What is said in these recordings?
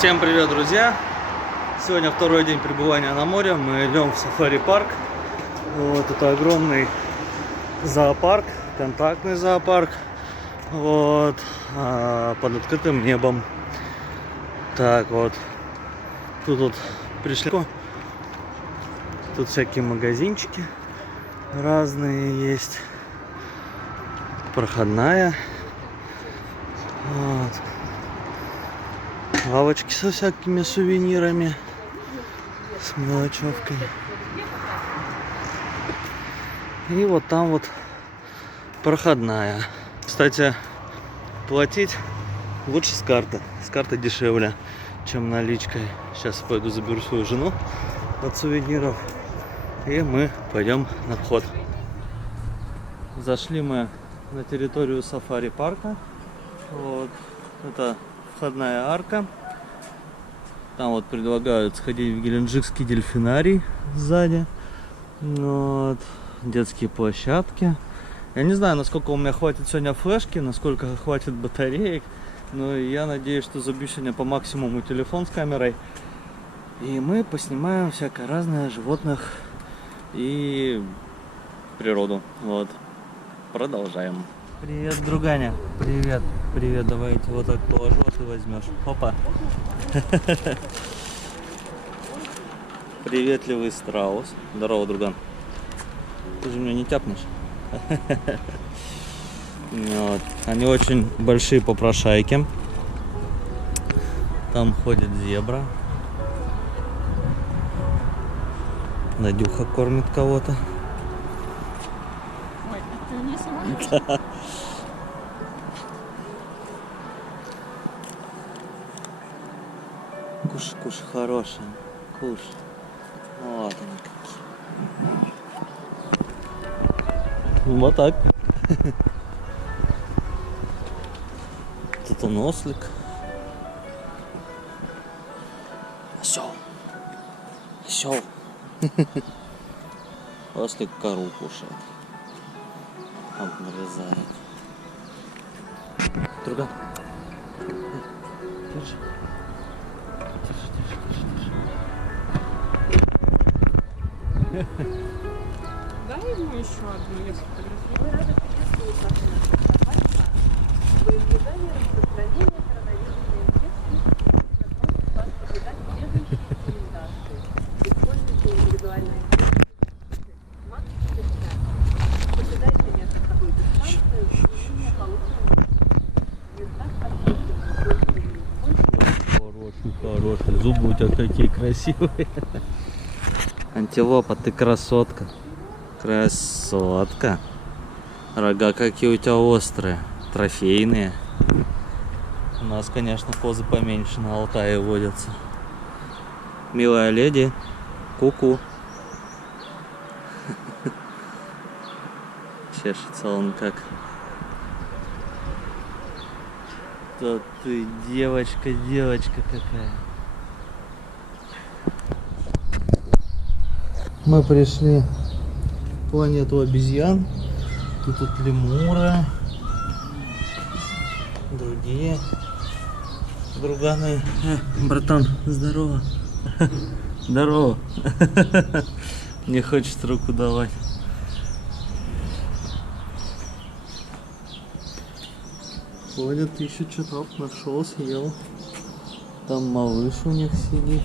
Всем привет, друзья! Сегодня второй день пребывания на море. Мы идем в сафари-парк. Вот это огромный зоопарк, контактный зоопарк. Вот под открытым небом. Так вот, тут пришли. Тут всякие магазинчики разные есть. Проходная. Вот. Лавочки со всякими сувенирами, с мелочевкой. И вот там вот проходная. Кстати, платить лучше с карты. С карты дешевле, чем наличкой. Сейчас пойду заберу свою жену от сувениров. И мы пойдем на вход. Зашли мы на территорию сафари-парка. Вот. Это входная арка. Там вот предлагают сходить в Геленджикский дельфинарий сзади. Вот. Детские площадки. Я не знаю, насколько у меня хватит сегодня флешки, насколько хватит батареек. Но я надеюсь, что забью сегодня по максимуму телефон с камерой. И мы поснимаем всякое разное, животных и природу. Вот. Продолжаем. Привет, друганя. Привет. Привет, давайте вот так положу, а ты возьмешь. Опа. Приветливый страус. Здорово, друган. Ты же меня не тяпнешь. Вот. Они очень большие попрошайки. Там ходит зебра. Надюха кормит кого-то. Ой, ты не сможешь? Да. Кушай, кушай, хорошая. Кушай. Вот они какие. Вот так. Тут он ослик. Осел. Осел. Ослик кору кушает. Обрезает. Друган. Держи. Дай ему еще одну, я сфотографирую. Мы рады приветствовать вас на нашем сафари-парке. Во избежание распространения коронавирусной инфекции просим вас соблюдать следующие рекомендации. Используйте индивидуальные маски для себя. Соблюдайте между собой дистанцию и не полученные в местах общественного пользования. Хороший. Зубы у тебя какие красивые. Антилопа, ты красотка. Красотка. Рога какие у тебя острые. Трофейные. У нас, конечно, козы поменьше на Алтае водятся. Милая леди. Ку-ку. Чешется он как. Да ты девочка, девочка какая. Мы пришли в планету обезьян. Тут лемуры, другие друганы. Братан, здорово. Здорово. Не хочет руку давать. Ходят, ищут что-то, нашел, съел. Там малыш у них сидит.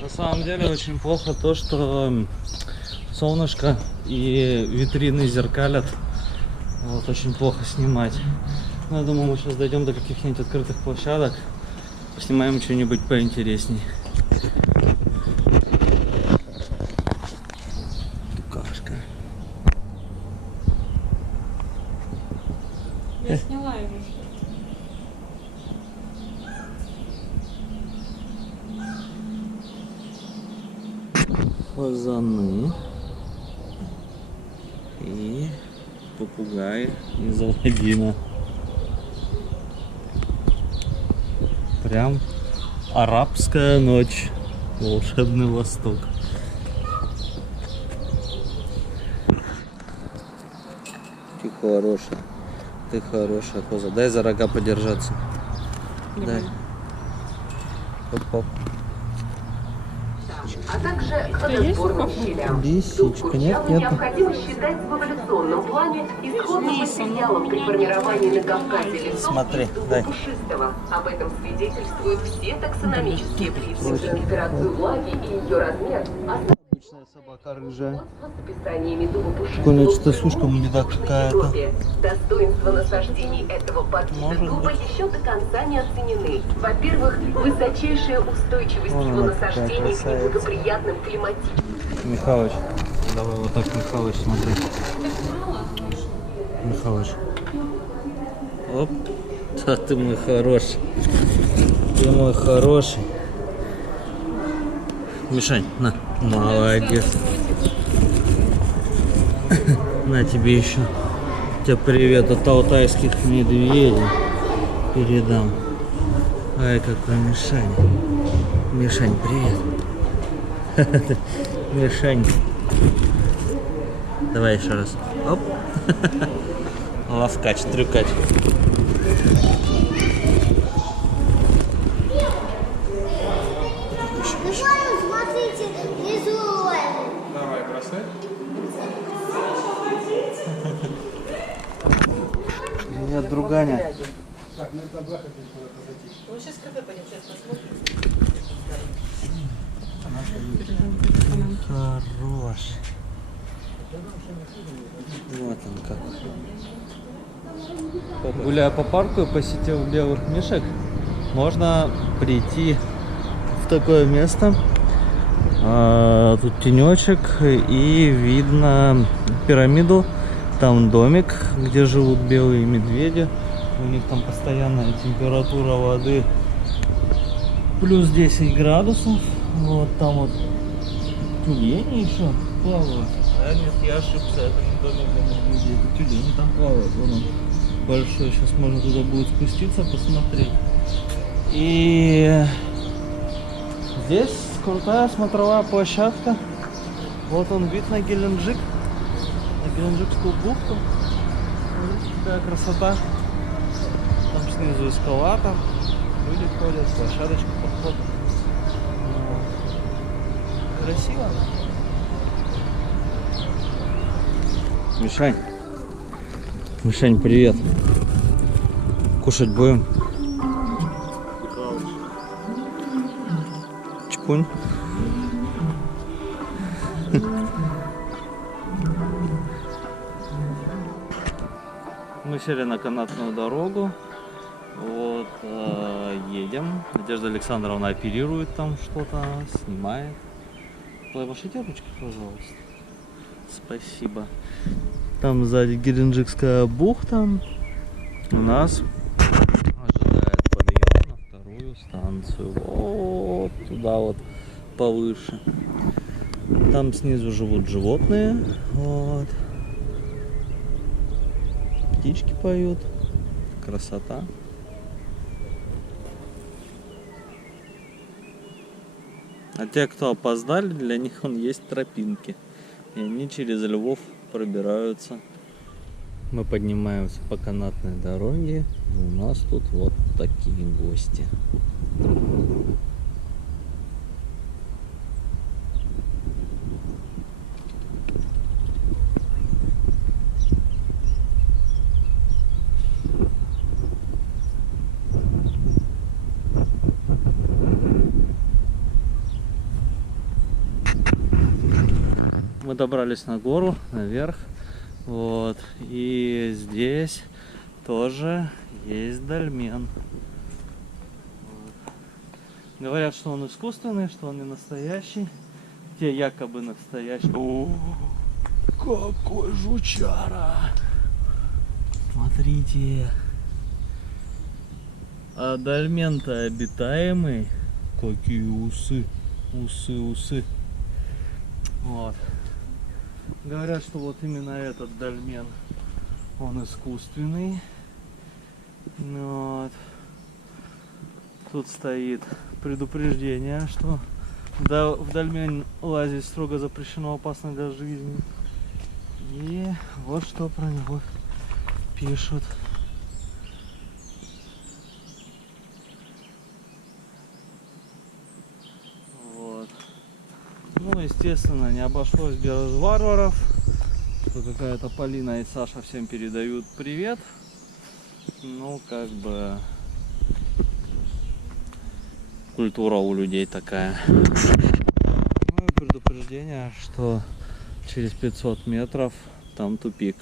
На самом деле очень плохо то, что солнышко и витрины зеркалят. Вот, очень плохо снимать. Но я думаю, мы сейчас дойдем до каких-нибудь открытых площадок. Поснимаем что-нибудь поинтересней. Тукашка. Я сняла его. Фазаны. И попугай из Аладдина. Прям арабская ночь, волшебный Восток. Ты хорошая коза. Дай за рога подержаться. Дай. Оп-оп. А также к водосборным щелям. Лисичка, нет, нет. Необходимо считать в эволюционном плане исходным материалом при формировании на Кавказе лесов Смотри, дуба дай. пушистого. Об этом свидетельствуют все таксономические признаки. Температуру влаги и ее размер, Обычная собака рыжая. с описаниями дуба пушистого. Такое, значит, с ушком не так какая-то. Достоинства насаждений этого подвида Может дуба быть. еще до конца не оценены. Во-первых, высочайшая устойчивость Вон его она какая насаждений к красавица. неблагоприятным климатическим. Михалыч, давай вот так, Михалыч, смотри. Михалыч. Оп. Да ты мой хороший. Ты мой хороший. Мишань, на. Молодец. На тебе еще. Тебе привет от алтайских медведей. Передам. Ай, какой Мишань. Мишань, привет. Мишань. Давай еще раз. Оп. Ловкач, трюкач. Смотрите, внизу. Давай, бросай. Привет, друганя. Хорош. Вот он как. Гуляя по парку и посетив белых мишек, можно прийти в такое место. Тут тенечек и видно пирамиду. Там домик, где живут белые медведи. У них там постоянная температура воды плюс 10 градусов. Вот там вот тюлени еще плавают. А нет, я ошибся, это не домик для медведей, это тюлени там плавают. Вон он большой, сейчас можно туда будет спуститься, посмотреть. И здесь крутая смотровая площадка. Вот он вид на Геленджик, на Геленджикскую бухту. Смотрите, какая красота. Там снизу эскалатор, люди ходят, площадочка подходит. Красиво. Мишань. Мишань, привет. Кушать будем? Чпунь. Мы сели на канатную дорогу. Вот, едем. Надежда Александровна оперирует там что-то, снимает. Машите ручки, пожалуйста. Спасибо. Там сзади Геленджикская бухта. У нас ожидает подъем на вторую станцию. Вот туда вот повыше. Там снизу живут животные. Вот. Птички поют. Красота. А те, кто опоздали, для них есть тропинки. И они через Львов пробираются. Мы поднимаемся по канатной дороге. И у нас тут вот такие гости. Мы добрались на гору, наверх. Вот. И здесь тоже есть дольмен. Вот. Говорят, что он искусственный, что он не настоящий. Те якобы настоящие. О, какой жучара! Смотрите. А дольмен-то обитаемый. Какие усы. Усы. Вот. Говорят, что вот именно этот дольмен Он искусственный. Вот. Тут стоит предупреждение, что в Дальмень лазить строго запрещено, опасно для жизни. И вот что про него пишут. Вот. Ну, естественно, не обошлось без варваров. Что какая-то Полина и Саша всем передают привет. Ну, как бы культура у людей такая. Ну и предупреждение, что через 500 метров там тупик.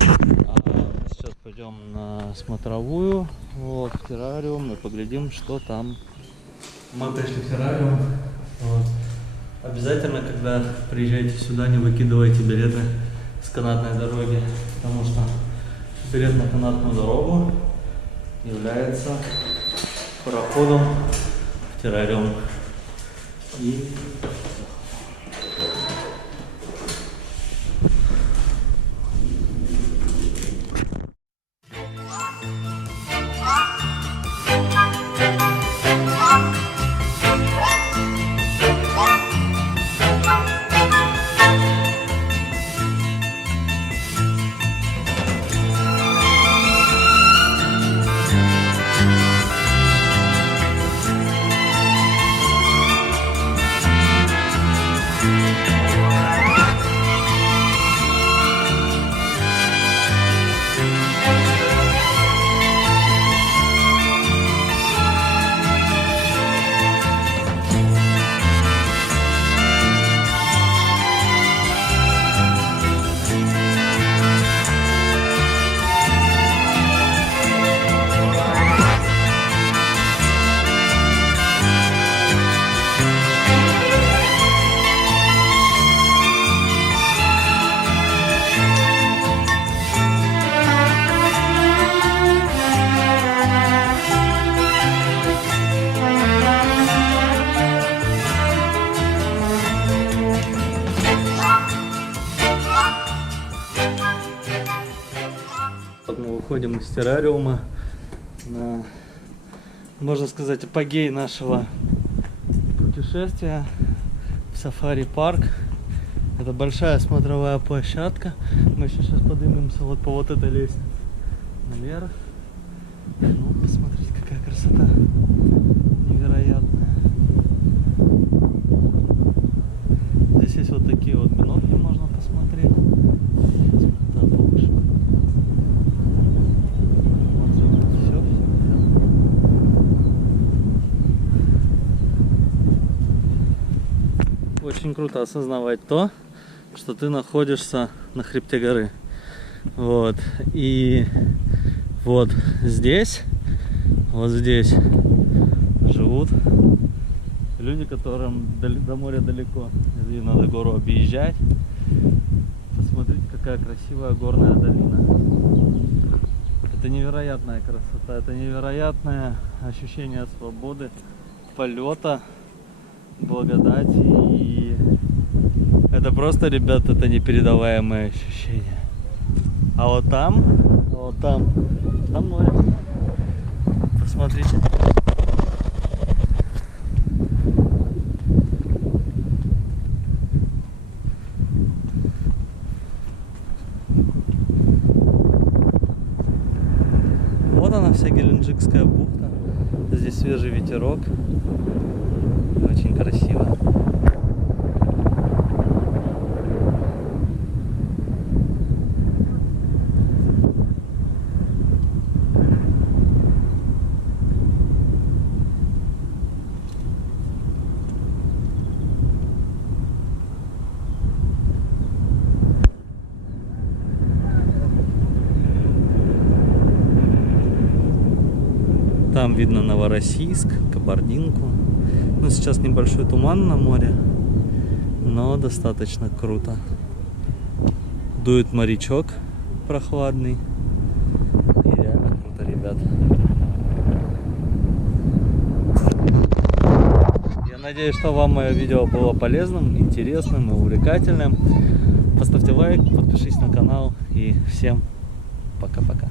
Мы сейчас пойдем на смотровую, вот, в террариум, и поглядим, что там. Мы пришли в террариум. Вот. Обязательно, когда приезжаете сюда, не выкидывайте билеты с канатной дороги, потому что билет на канатную дорогу является проходом в террариум. И мы выходим из террариума на, можно сказать, апогей нашего путешествия в сафари-парк. Это большая смотровая площадка. Мы сейчас поднимемся вот по вот этой лестнице наверх. Ну, посмотрите, какая красота невероятная. Здесь есть вот такие вот бинокли, можно посмотреть. Сейчас мы туда повыше. Очень круто осознавать то, что ты находишься на хребте горы. Вот. И вот здесь живут люди, которым до моря далеко. И надо гору объезжать. Посмотрите, какая красивая горная долина. Это невероятная красота, это невероятное ощущение свободы, полета, благодати. И это просто, ребят, это непередаваемое ощущение. А вот там море. Посмотрите. Вот она, вся Геленджикская бухта. Здесь свежий ветерок. Очень красиво. Там видно Новороссийск, Кабардинку. Ну, сейчас небольшой туман на море, но достаточно круто. Дует морячок прохладный. И реально круто, ребят. Я надеюсь, что вам мое видео было полезным, интересным и увлекательным. Поставьте лайк, подпишитесь на канал И всем пока-пока.